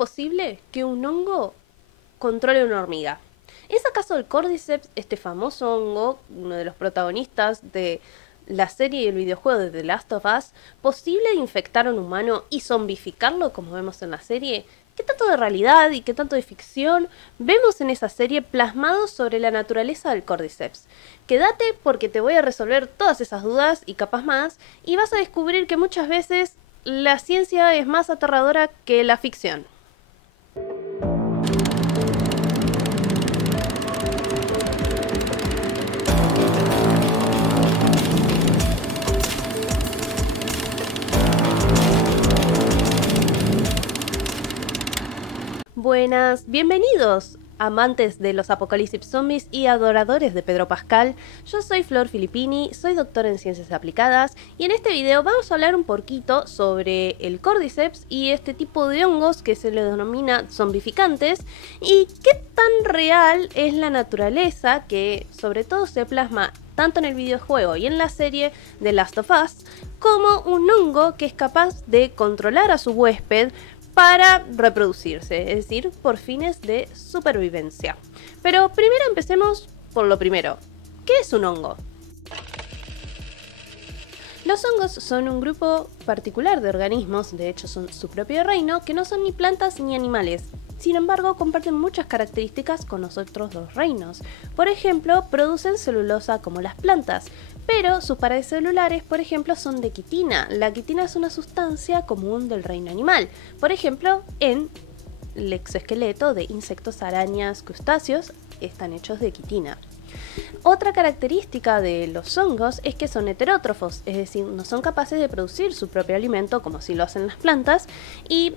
posible que un hongo controle una hormiga? ¿Es acaso el Cordyceps, este famoso hongo, uno de los protagonistas de la serie y el videojuego de The Last of Us, posible infectar a un humano y zombificarlo como vemos en la serie? ¿Qué tanto de realidad y qué tanto de ficción vemos en esa serie plasmado sobre la naturaleza del Cordyceps? Quédate porque te voy a resolver todas esas dudas y capas más, y vas a descubrir que muchas veces la ciencia es más aterradora que la ficción. Buenas, bienvenidos, amantes de los apocalipsis zombies y adoradores de Pedro Pascal. Yo soy Flor Filippini, soy doctora en ciencias aplicadas y en este video vamos a hablar un poquito sobre el Cordyceps y este tipo de hongos que se le denomina zombificantes y qué tan real es la naturaleza que sobre todo se plasma tanto en el videojuego y en la serie The Last of Us como un hongo que es capaz de controlar a su huésped para reproducirse, es decir, por fines de supervivencia. Pero primero empecemos por lo primero. ¿Qué es un hongo? Los hongos son un grupo particular de organismos, de hecho son su propio reino, que no son ni plantas ni animales. Sin embargo, comparten muchas características con los otros dos reinos. Por ejemplo, producen celulosa como las plantas, pero sus paredes celulares, por ejemplo, son de quitina. La quitina es una sustancia común del reino animal. Por ejemplo, en el exoesqueleto de insectos, arañas, crustáceos, están hechos de quitina. Otra característica de los hongos es que son heterótrofos, es decir, no son capaces de producir su propio alimento como si lo hacen las plantas y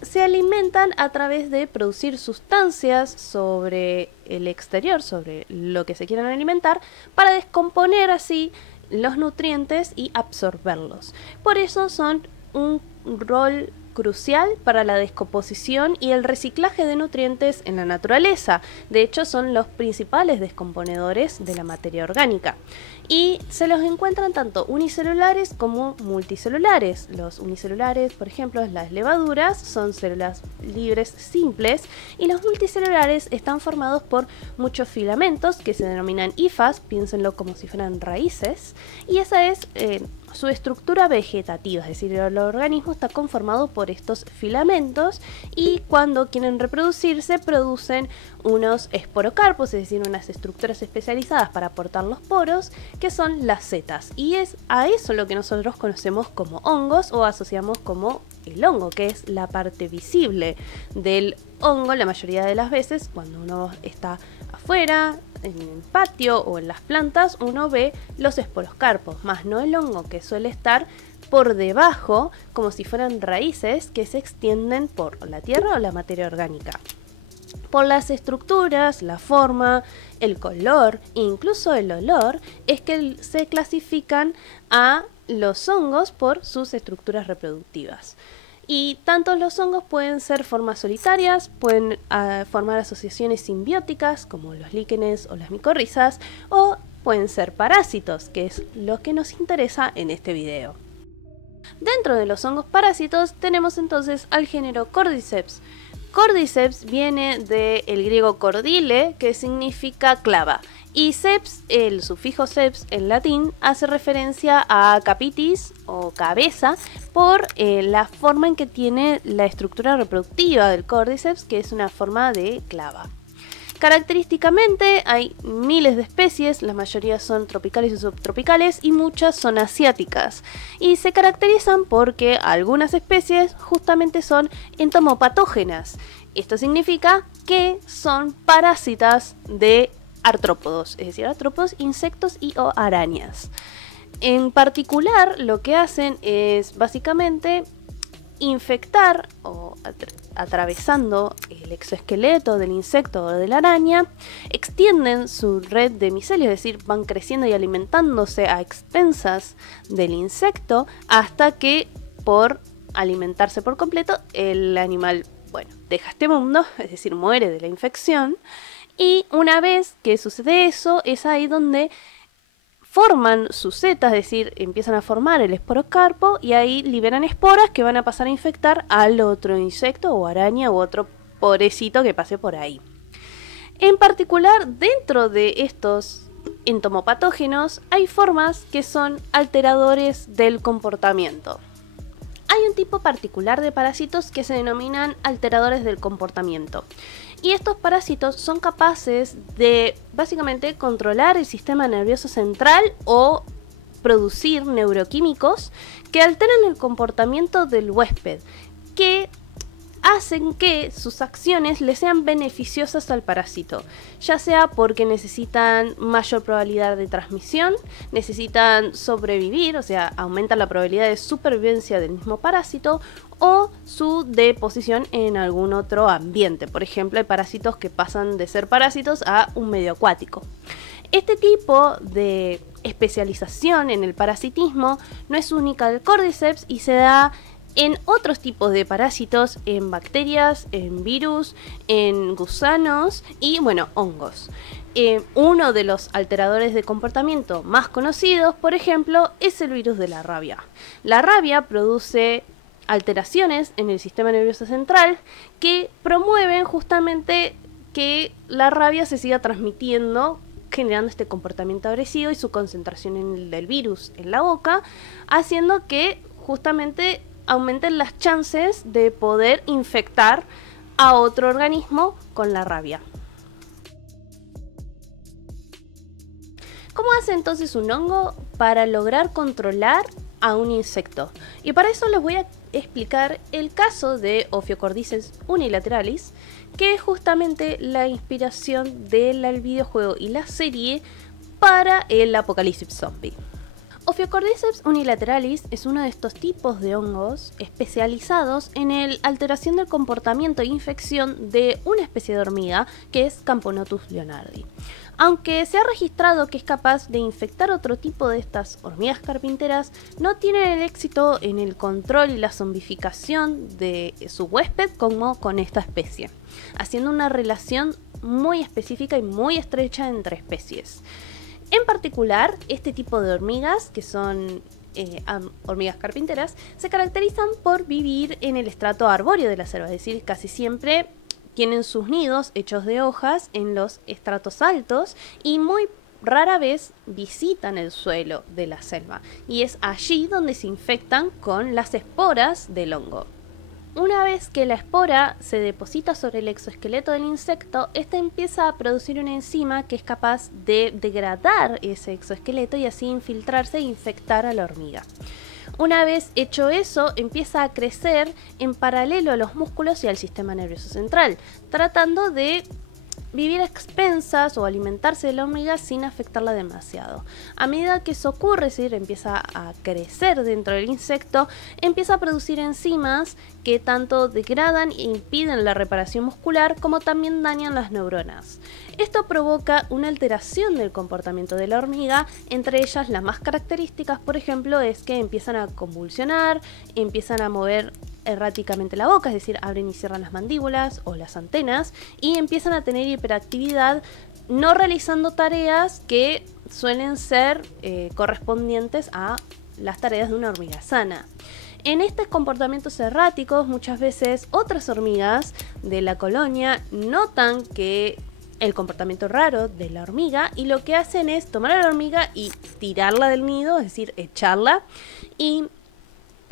se alimentan a través de producir sustancias sobre el exterior, sobre lo que se quieran alimentar, para descomponer así los nutrientes y absorberlos. Por eso son un rol crucial para la descomposición y el reciclaje de nutrientes en la naturaleza. De hecho, son los principales descomponedores de la materia orgánica. Y se los encuentran tanto unicelulares como multicelulares. Los unicelulares, por ejemplo, las levaduras, son células libres simples, y los multicelulares están formados por muchos filamentos que se denominan hifas, piénsenlo como si fueran raíces, y esa es su estructura vegetativa, es decir, el organismo está conformado por estos filamentos y cuando quieren reproducirse producen unos esporocarpos, es decir, unas estructuras especializadas para aportar los poros, que son las setas, y es a eso lo que nosotros conocemos como hongos o asociamos como el hongo, que es la parte visible del hongo la mayoría de las veces cuando uno está afuera, en el patio o en las plantas, uno ve los esporoscarpos, más no el hongo, que suele estar por debajo como si fueran raíces que se extienden por la tierra o la materia orgánica. Por las estructuras, la forma, el color e incluso el olor es que se clasifican a los hongos por sus estructuras reproductivas. Y tanto los hongos pueden ser formas solitarias, pueden formar asociaciones simbióticas como los líquenes o las micorrizas, o pueden ser parásitos, que es lo que nos interesa en este video. Dentro de los hongos parásitos tenemos entonces al género Cordyceps. Cordyceps viene del griego cordile, que significa clava, y ceps, el sufijo ceps en latín, hace referencia a capitis o cabeza por la forma en que tiene la estructura reproductiva del Cordyceps, que es una forma de clava. Característicamente hay miles de especies, la mayoría son tropicales y subtropicales y muchas son asiáticas, y se caracterizan porque algunas especies justamente son entomopatógenas. Esto significa que son parásitas de artrópodos, es decir, artrópodos, insectos y o arañas. En particular, lo que hacen es básicamente infectar o atravesando el exoesqueleto del insecto o de la araña, extienden su red de micelio, es decir, van creciendo y alimentándose a expensas del insecto hasta que por alimentarse por completo el animal, bueno, deja este mundo, es decir, muere de la infección. Y una vez que sucede eso, es ahí donde forman su seta, es decir, empiezan a formar el esporocarpo y ahí liberan esporas que van a pasar a infectar al otro insecto o araña u otro pobrecito que pase por ahí. En particular, dentro de estos entomopatógenos hay formas que son alteradores del comportamiento. Hay un tipo particular de parásitos que se denominan alteradores del comportamiento. Y estos parásitos son capaces de básicamente controlar el sistema nervioso central o producir neuroquímicos que alteran el comportamiento del huésped, que hacen que sus acciones le sean beneficiosas al parásito, ya sea porque necesitan mayor probabilidad de transmisión, necesitan sobrevivir, o sea, aumentan la probabilidad de supervivencia del mismo parásito, o su deposición en algún otro ambiente. Por ejemplo, hay parásitos que pasan de ser parásitos a un medio acuático. Este tipo de especialización en el parasitismo no es única del Cordyceps y se da en otros tipos de parásitos, en bacterias, en virus, en gusanos y, bueno, hongos. Uno de los alteradores de comportamiento más conocidos, por ejemplo, es el virus de la rabia. La rabia produce alteraciones en el sistema nervioso central que promueven justamente que la rabia se siga transmitiendo, generando este comportamiento agresivo y su concentración del virus en la boca, haciendo que justamente aumenten las chances de poder infectar a otro organismo con la rabia. ¿Cómo hace entonces un hongo para lograr controlar a un insecto? Y para eso les voy a explicar el caso de Ophiocordyceps unilateralis, que es justamente la inspiración del videojuego y la serie para el apocalipsis zombie. Ophiocordyceps unilateralis es uno de estos tipos de hongos especializados en la alteración del comportamiento e infección de una especie de hormiga que es Camponotus leonardi. Aunque se ha registrado que es capaz de infectar otro tipo de estas hormigas carpinteras, no tiene el éxito en el control y la zombificación de su huésped como con esta especie, haciendo una relación muy específica y muy estrecha entre especies. En particular, este tipo de hormigas, que son hormigas carpinteras, se caracterizan por vivir en el estrato arbóreo de la selva, es decir, casi siempre tienen sus nidos hechos de hojas en los estratos altos y muy rara vez visitan el suelo de la selva, y es allí donde se infectan con las esporas del hongo. Una vez que la espora se deposita sobre el exoesqueleto del insecto, esta empieza a producir una enzima que es capaz de degradar ese exoesqueleto y así infiltrarse e infectar a la hormiga. Una vez hecho eso, empieza a crecer en paralelo a los músculos y al sistema nervioso central, tratando de vivir a expensas o alimentarse de la hormiga sin afectarla demasiado. A medida que eso ocurre, es decir, empieza a crecer dentro del insecto, empieza a producir enzimas que tanto degradan e impiden la reparación muscular como también dañan las neuronas. Esto provoca una alteración del comportamiento de la hormiga, entre ellas las más características, por ejemplo, es que empiezan a convulsionar, empiezan a mover erráticamente la boca, es decir, abren y cierran las mandíbulas o las antenas y empiezan a tener hiperactividad, no realizando tareas que suelen ser correspondientes a las tareas de una hormiga sana. En estos comportamientos erráticos, muchas veces otras hormigas de la colonia notan que el comportamiento raro de la hormiga y lo que hacen es tomar a la hormiga y tirarla del nido, es decir, echarla, y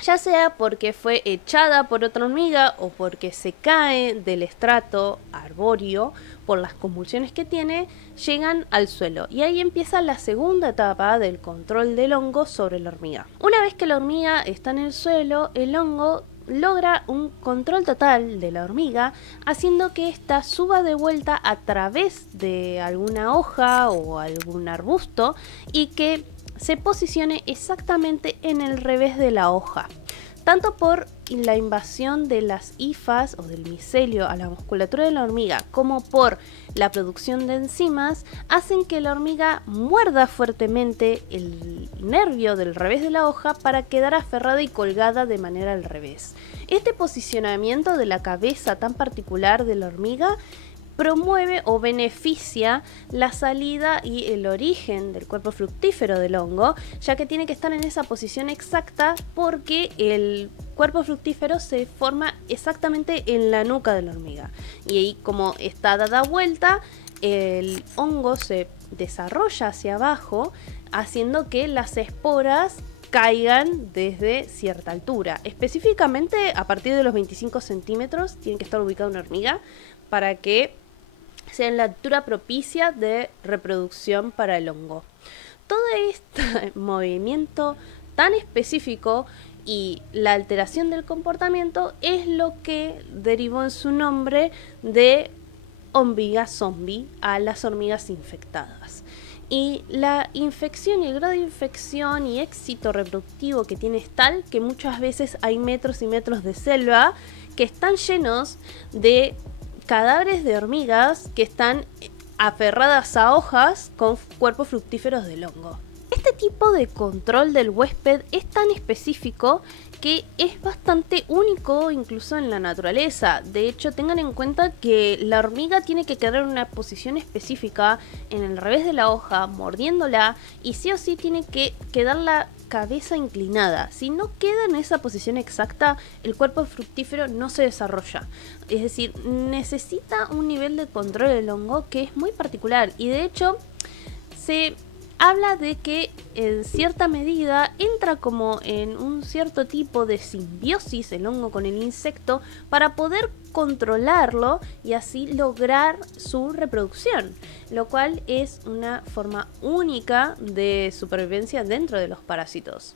ya sea porque fue echada por otra hormiga o porque se cae del estrato arbóreo por las convulsiones que tiene, llegan al suelo. Y ahí empieza la segunda etapa del control del hongo sobre la hormiga. Una vez que la hormiga está en el suelo, el hongo logra un control total de la hormiga, haciendo que ésta suba de vuelta a través de alguna hoja o algún arbusto y que se posicione exactamente en el revés de la hoja, tanto por la invasión de las hifas o del micelio a la musculatura de la hormiga como por la producción de enzimas, hacen que la hormiga muerda fuertemente el nervio del revés de la hoja para quedar aferrada y colgada de manera al revés. Este posicionamiento de la cabeza tan particular de la hormiga promueve o beneficia la salida y el origen del cuerpo fructífero del hongo, ya que tiene que estar en esa posición exacta porque el cuerpo fructífero se forma exactamente en la nuca de la hormiga. Y ahí, como está dada vuelta, el hongo se desarrolla hacia abajo, haciendo que las esporas caigan desde cierta altura. Específicamente a partir de los 25 centímetros tiene que estar ubicada una hormiga para que sea en la altura propicia de reproducción para el hongo. Todo este movimiento tan específico y la alteración del comportamiento es lo que derivó en su nombre de hormiga zombie a las hormigas infectadas. Y la infección y el grado de infección y éxito reproductivo que tiene es tal que muchas veces hay metros y metros de selva que están llenos de cadáveres de hormigas que están aferradas a hojas con cuerpos fructíferos del hongo. Este tipo de control del huésped es tan específico que es bastante único incluso en la naturaleza. De hecho, tengan en cuenta que la hormiga tiene que quedar en una posición específica en el revés de la hoja, mordiéndola, y sí o sí tiene que quedar la cabeza inclinada. Si no queda en esa posición exacta, el cuerpo fructífero no se desarrolla. Es decir, necesita un nivel de control del hongo que es muy particular, y de hecho se habla de que en cierta medida entra como en un cierto tipo de simbiosis el hongo con el insecto para poder controlarlo y así lograr su reproducción, lo cual es una forma única de supervivencia dentro de los parásitos.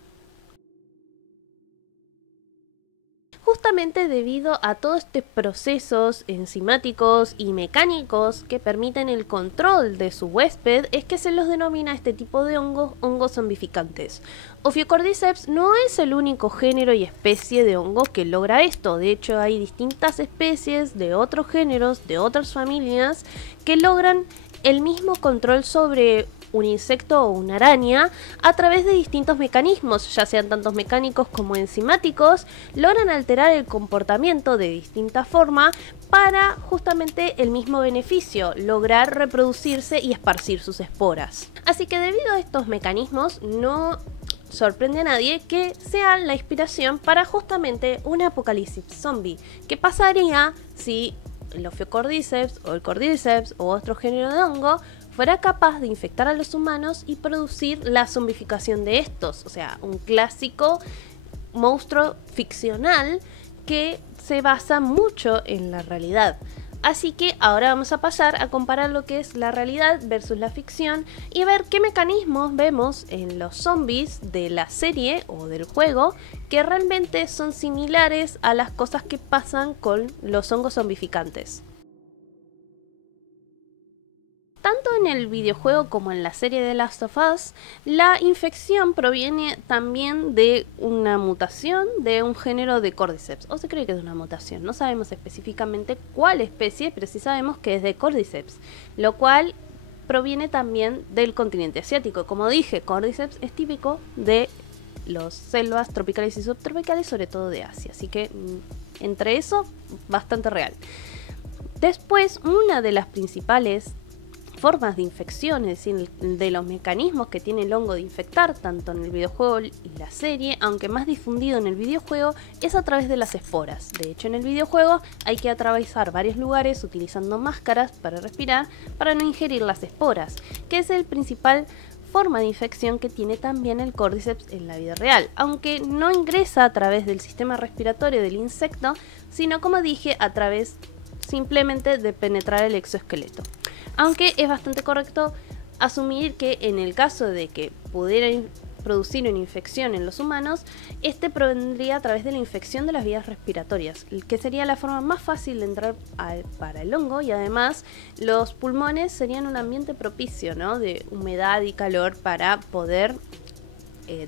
Justamente debido a todos estos procesos enzimáticos y mecánicos que permiten el control de su huésped, es que se los denomina este tipo de hongos zombificantes. Ophiocordyceps no es el único género y especie de hongo que logra esto. De hecho, hay distintas especies de otros géneros, de otras familias, que logran el mismo control sobre un insecto o una araña a través de distintos mecanismos, ya sean tantos mecánicos como enzimáticos. Logran alterar el comportamiento de distinta forma para justamente el mismo beneficio, lograr reproducirse y esparcir sus esporas. Así que debido a estos mecanismos, no sorprende a nadie que sea la inspiración para justamente un apocalipsis zombie. ¿Qué pasaría si el Ophiocordyceps o el Cordyceps o otro género de hongo fuera capaz de infectar a los humanos y producir la zombificación de estos? O sea, un clásico monstruo ficcional que se basa mucho en la realidad. Así que ahora vamos a pasar a comparar lo que es la realidad versus la ficción y ver qué mecanismos vemos en los zombies de la serie o del juego que realmente son similares a las cosas que pasan con los hongos zombificantes. Tanto en el videojuego como en la serie de Last of Us, la infección proviene también de una mutación de un género de Cordyceps, o se cree que es una mutación, no sabemos específicamente cuál especie, pero sí sabemos que es de Cordyceps, lo cual proviene también del continente asiático. Como dije, Cordyceps es típico de las selvas tropicales y subtropicales, sobre todo de Asia, así que entre eso, bastante real. Después, una de las principales formas de infección, es decir, de los mecanismos que tiene el hongo de infectar, tanto en el videojuego y la serie, aunque más difundido en el videojuego, es a través de las esporas. De hecho, en el videojuego hay que atravesar varios lugares utilizando máscaras para respirar, para no ingerir las esporas, que es el principal forma de infección que tiene también el Cordyceps en la vida real, aunque no ingresa a través del sistema respiratorio del insecto, sino, como dije, a través simplemente de penetrar el exoesqueleto. Aunque es bastante correcto asumir que en el caso de que pudiera producir una infección en los humanos, este provendría a través de la infección de las vías respiratorias, que sería la forma más fácil de entrar para el hongo, y además los pulmones serían un ambiente propicio, ¿no?, de humedad y calor para poder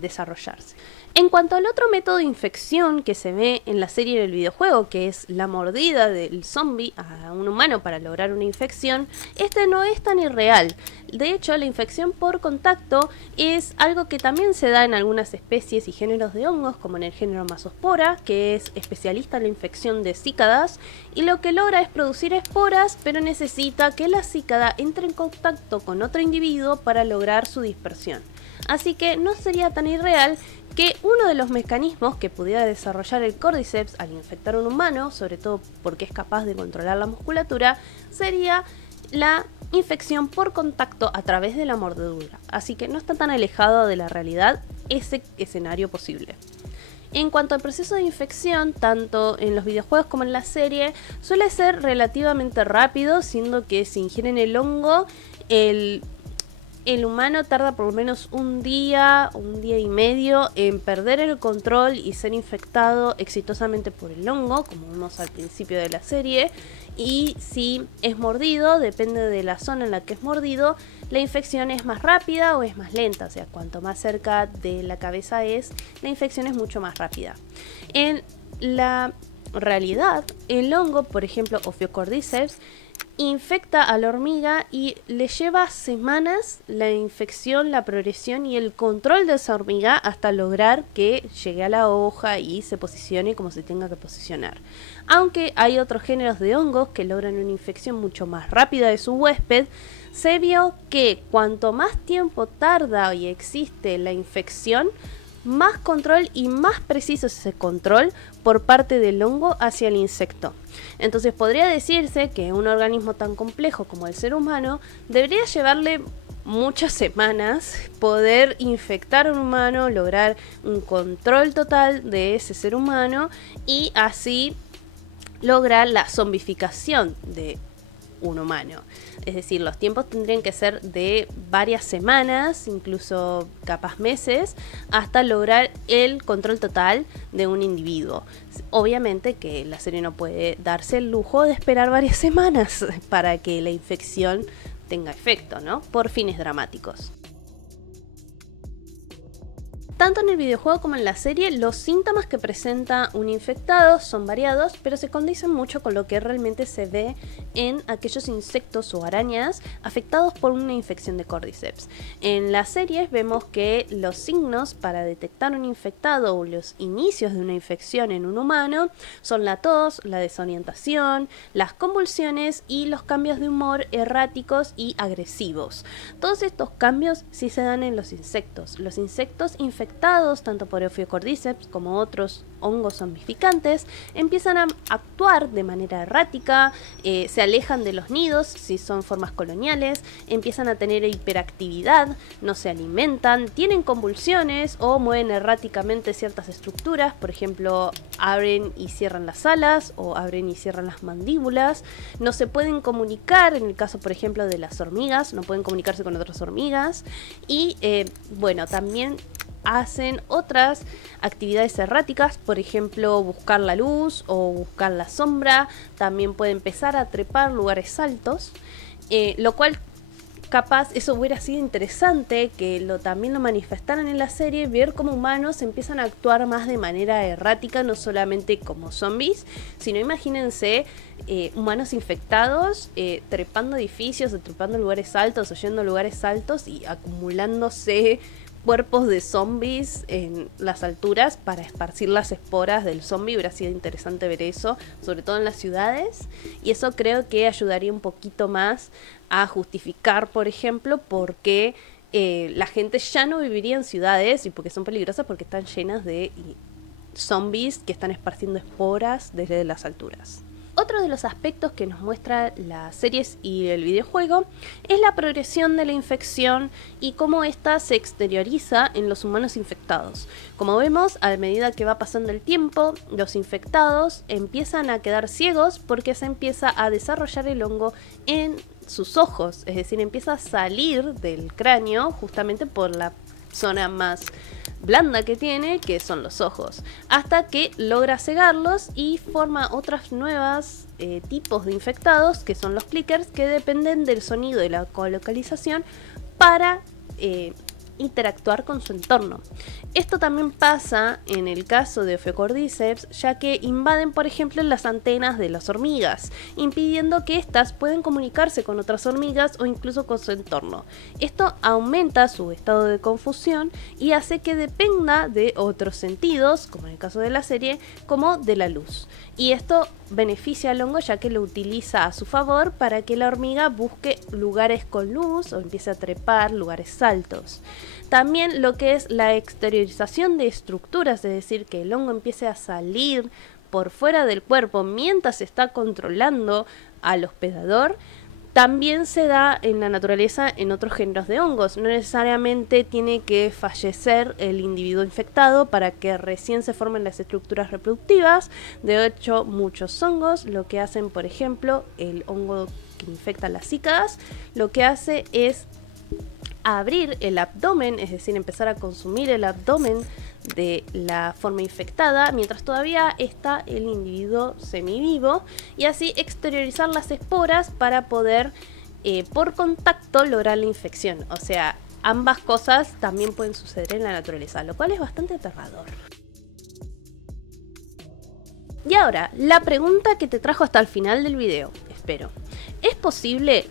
desarrollarse. En cuanto al otro método de infección que se ve en la serie y en el videojuego, que es la mordida del zombie a un humano para lograr una infección, este no es tan irreal. De hecho, la infección por contacto es algo que también se da en algunas especies y géneros de hongos, como en el género Masospora, que es especialista en la infección de cícadas, y lo que logra es producir esporas, pero necesita que la cícada entre en contacto con otro individuo para lograr su dispersión. Así que no sería tan irreal que uno de los mecanismos que pudiera desarrollar el Cordyceps al infectar a un humano, sobre todo porque es capaz de controlar la musculatura, sería la infección por contacto a través de la mordedura. Así que no está tan alejado de la realidad ese escenario posible. En cuanto al proceso de infección, tanto en los videojuegos como en la serie, suele ser relativamente rápido, siendo que si ingieren el hongo, el humano tarda por lo menos un día y medio en perder el control y ser infectado exitosamente por el hongo, como vimos al principio de la serie. Y si es mordido, depende de la zona en la que es mordido, la infección es más rápida o es más lenta. O sea, cuanto más cerca de la cabeza es, la infección es mucho más rápida. En la realidad, el hongo, por ejemplo, Ophiocordyceps, infecta a la hormiga y le lleva semanas la infección, la progresión y el control de esa hormiga hasta lograr que llegue a la hoja y se posicione como se tenga que posicionar. Aunque hay otros géneros de hongos que logran una infección mucho más rápida de su huésped, se vio que cuanto más tiempo tarda y existe la infección, más control y más preciso es ese control por parte del hongo hacia el insecto. Entonces podría decirse que un organismo tan complejo como el ser humano debería llevarle muchas semanas poder infectar a un humano, lograr un control total de ese ser humano y así lograr la zombificación de un humano. Es decir, los tiempos tendrían que ser de varias semanas, incluso capaz meses, hasta lograr el control total de un individuo. Obviamente que la serie no puede darse el lujo de esperar varias semanas para que la infección tenga efecto, ¿no? Por fines dramáticos. Tanto en el videojuego como en la serie, los síntomas que presenta un infectado son variados, pero se condicen mucho con lo que realmente se ve en aquellos insectos o arañas afectados por una infección de Cordyceps. En las series vemos que los signos para detectar un infectado o los inicios de una infección en un humano son la tos, la desorientación, las convulsiones y los cambios de humor erráticos y agresivos. Todos estos cambios sí se dan en los insectos. Los insectos infectados tanto por Ophiocordyceps como otros hongos zombificantes empiezan a actuar de manera errática, se alejan de los nidos si son formas coloniales, empiezan a tener hiperactividad, no se alimentan, tienen convulsiones o mueven erráticamente ciertas estructuras, por ejemplo abren y cierran las alas o abren y cierran las mandíbulas, no se pueden comunicar, en el caso por ejemplo de las hormigas, no pueden comunicarse con otras hormigas y bueno, también hacen otras actividades erráticas, por ejemplo buscar la luz o buscar la sombra. También puede empezar a trepar lugares altos, lo cual capaz eso hubiera sido interesante que también lo manifestaran en la serie, ver cómo humanos empiezan a actuar más de manera errática, no solamente como zombies, sino imagínense humanos infectados trepando edificios, trepando lugares altos, oyendo lugares altos y acumulándose cuerpos de zombies en las alturas para esparcir las esporas del zombie. Hubiera sido interesante ver eso, sobre todo en las ciudades, y eso creo que ayudaría un poquito más a justificar, por ejemplo, por qué la gente ya no viviría en ciudades y porque son peligrosas, porque están llenas de zombies que están esparciendo esporas desde las alturas. Otro de los aspectos que nos muestra las series y el videojuego es la progresión de la infección y cómo ésta se exterioriza en los humanos infectados. Como vemos, a medida que va pasando el tiempo, los infectados empiezan a quedar ciegos porque se empieza a desarrollar el hongo en sus ojos, es decir, empieza a salir del cráneo justamente por la zona más blanda que tiene, que son los ojos, hasta que logra cegarlos y forma otras nuevas tipos de infectados, que son los clickers, que dependen del sonido y la colocalización para interactuar con su entorno. Esto también pasa en el caso de Ophiocordyceps, ya que invaden, por ejemplo, las antenas de las hormigas, impidiendo que éstas puedan comunicarse con otras hormigas o incluso con su entorno. Esto aumenta su estado de confusión y hace que dependa de otros sentidos, como en el caso de la serie, como de la luz. Y esto beneficia al hongo ya que lo utiliza a su favor para que la hormiga busque lugares con luz o empiece a trepar lugares altos. También lo que es la exteriorización de estructuras, es decir, que el hongo empiece a salir por fuera del cuerpo mientras está controlando al hospedador, también se da en la naturaleza en otros géneros de hongos. No necesariamente tiene que fallecer el individuo infectado para que recién se formen las estructuras reproductivas. De hecho, muchos hongos lo que hacen, por ejemplo, el hongo que infecta las cícadas, lo que hace es abrir el abdomen, es decir, empezar a consumir el abdomen de la forma infectada mientras todavía está el individuo semivivo y así exteriorizar las esporas para poder por contacto lograr la infección. O sea, ambas cosas también pueden suceder en la naturaleza, lo cual es bastante aterrador. Y ahora, la pregunta que te trajo hasta el final del video, espero. ¿Es posible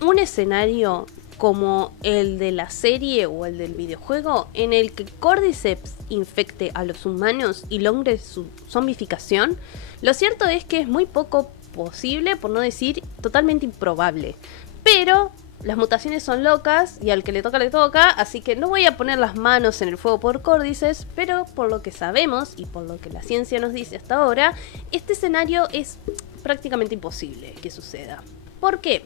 un escenario como el de la serie o el del videojuego en el que Cordyceps infecte a los humanos y logre su zombificación? Lo cierto es que es muy poco posible, por no decir totalmente improbable, pero las mutaciones son locas y al que le toca, así que no voy a poner las manos en el fuego por Cordyceps, pero por lo que sabemos y por lo que la ciencia nos dice hasta ahora, este escenario es prácticamente imposible que suceda. ¿Por qué?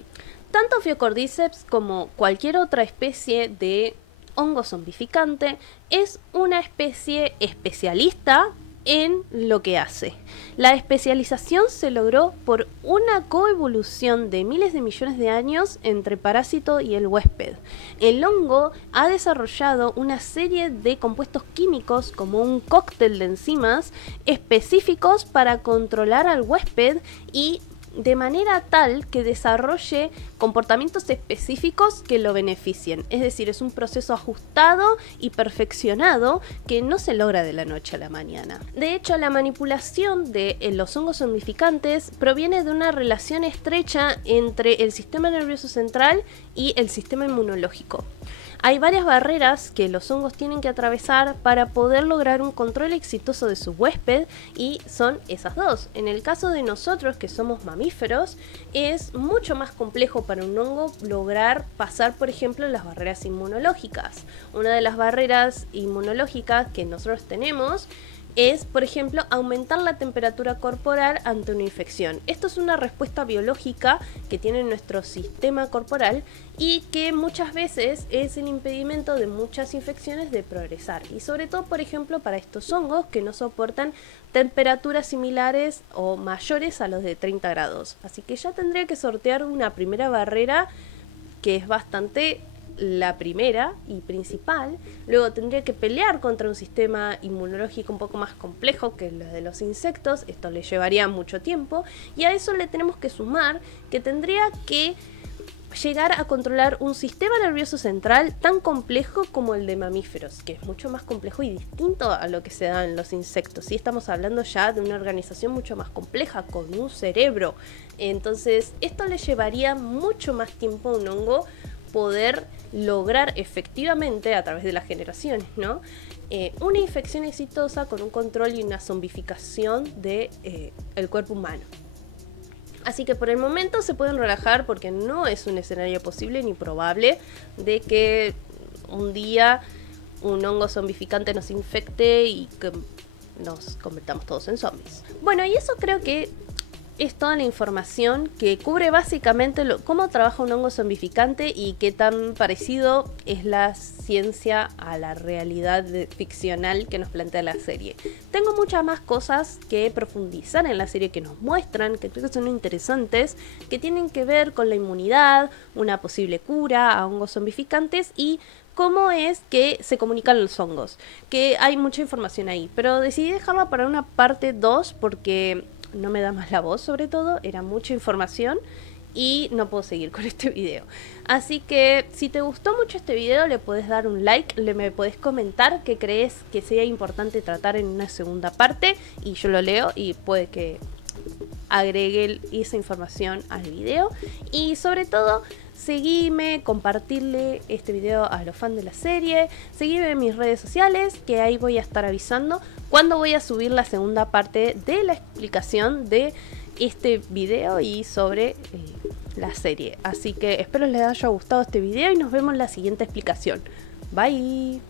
Tanto Ophiocordyceps como cualquier otra especie de hongo zombificante es una especie especialista en lo que hace. La especialización se logró por una coevolución de miles de millones de años entre parásito y el huésped. El hongo ha desarrollado una serie de compuestos químicos como un cóctel de enzimas específicos para controlar al huésped y de manera tal que desarrolle comportamientos específicos que lo beneficien. Es decir, es un proceso ajustado y perfeccionado que no se logra de la noche a la mañana. De hecho, la manipulación de los hongos zombificantes proviene de una relación estrecha entre el sistema nervioso central y el sistema inmunológico. Hay varias barreras que los hongos tienen que atravesar para poder lograr un control exitoso de su huésped y son esas dos. En el caso de nosotros que somos mamíferos, es mucho más complejo para un hongo lograr pasar, por ejemplo, las barreras inmunológicas. Una de las barreras inmunológicas que nosotros tenemos es, por ejemplo, aumentar la temperatura corporal ante una infección. Esto es una respuesta biológica que tiene nuestro sistema corporal y que muchas veces es el impedimento de muchas infecciones de progresar. Y sobre todo, por ejemplo, para estos hongos que no soportan temperaturas similares o mayores a los de 30 grados. Así que ya tendría que sortear una primera barrera que es bastante la primera y principal. Luego tendría que pelear contra un sistema inmunológico un poco más complejo que el de los insectos. Esto le llevaría mucho tiempo y a eso le tenemos que sumar que tendría que llegar a controlar un sistema nervioso central tan complejo como el de mamíferos, que es mucho más complejo y distinto a lo que se da en los insectos. Sí, estamos hablando ya de una organización mucho más compleja, con un cerebro. Entonces, esto le llevaría mucho más tiempo a un hongo poder lograr efectivamente a través de las generaciones, ¿no? Una infección exitosa con un control y una zombificación de el cuerpo humano. Así que por el momento se pueden relajar porque no es un escenario posible ni probable de que un día un hongo zombificante nos infecte y que nos convertamos todos en zombies. Bueno, y eso creo que es toda la información que cubre básicamente cómo trabaja un hongo zombificante y qué tan parecido es la ciencia a la realidad ficcional que nos plantea la serie. Tengo muchas más cosas que profundizar en la serie que nos muestran, que creo que son interesantes, que tienen que ver con la inmunidad, una posible cura a hongos zombificantes y cómo es que se comunican los hongos, que hay mucha información ahí, pero decidí dejarla para una parte 2 porque no me da más la voz, sobre todo, era mucha información y no puedo seguir con este video. Así que si te gustó mucho este video, le podés dar un like, me podés comentar qué crees que sea importante tratar en una segunda parte y yo lo leo y puede que agregue esa información al video. Y sobre todo, seguime, compartirle este video a los fans de la serie, seguime en mis redes sociales, que ahí voy a estar avisando cuando voy a subir la segunda parte de la explicación de este video y sobre la serie. Así que espero les haya gustado este video y nos vemos en la siguiente explicación. Bye.